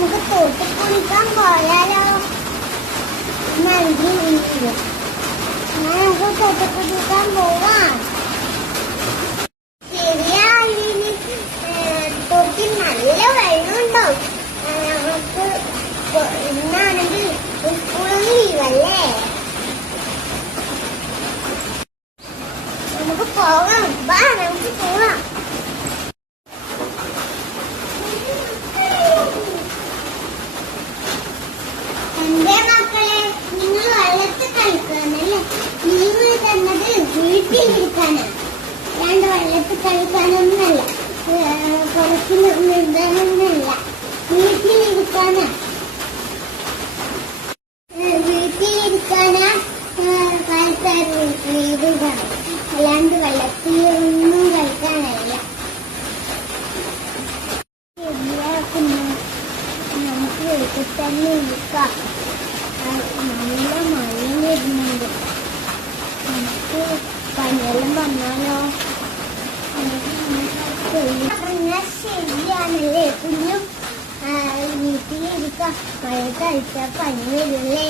നമുക്ക് തോട്ടിൽ കുളിക്കാൻ പോയാലോ? നമുക്ക് തോട്ടിൽ കുളിക്കാൻ പോവാം. ശരിയായി തോട്ടിൽ നല്ല വെള്ളമുണ്ടാവും. നമുക്ക് ഇന്നാണെങ്കിൽ സ്കൂളിൽ ലീവല്ലേ, നമുക്ക് പോകാം. വാ, നമുക്ക് പോവാം. എന്റെ മക്കളെ, നിങ്ങൾ വെള്ളത്തിൽ കളിക്കാനല്ലേ ലീവ് തന്നത്? വീട്ടിലിരിക്കാനാ, അല്ലാണ്ട് വെള്ളത്തിൽ കളിക്കാനൊന്നല്ല, കുളത്തിൽ നീന്താനൊന്നല്ല, വീട്ടിലിരിക്കാനാ. വീട്ടിലിരിക്കാനാ കളിക്കാൻ ലീവ് കാണും, അല്ലാണ്ട് വെള്ളത്തിൽ ഒന്നും കളിക്കാനല്ല. നമുക്ക് വീട്ടിൽ തന്നെ ഇരിക്കാം. നല്ല മഴയും വരുന്നുണ്ട്. നമുക്ക് പനിയെല്ലാം വന്നാലോ? ശരിയാണല്ലേ കുഞ്ഞു, വീട്ടിലിരിക്കാം. മഴ കഴിച്ചാൽ പനി വരില്ലേ?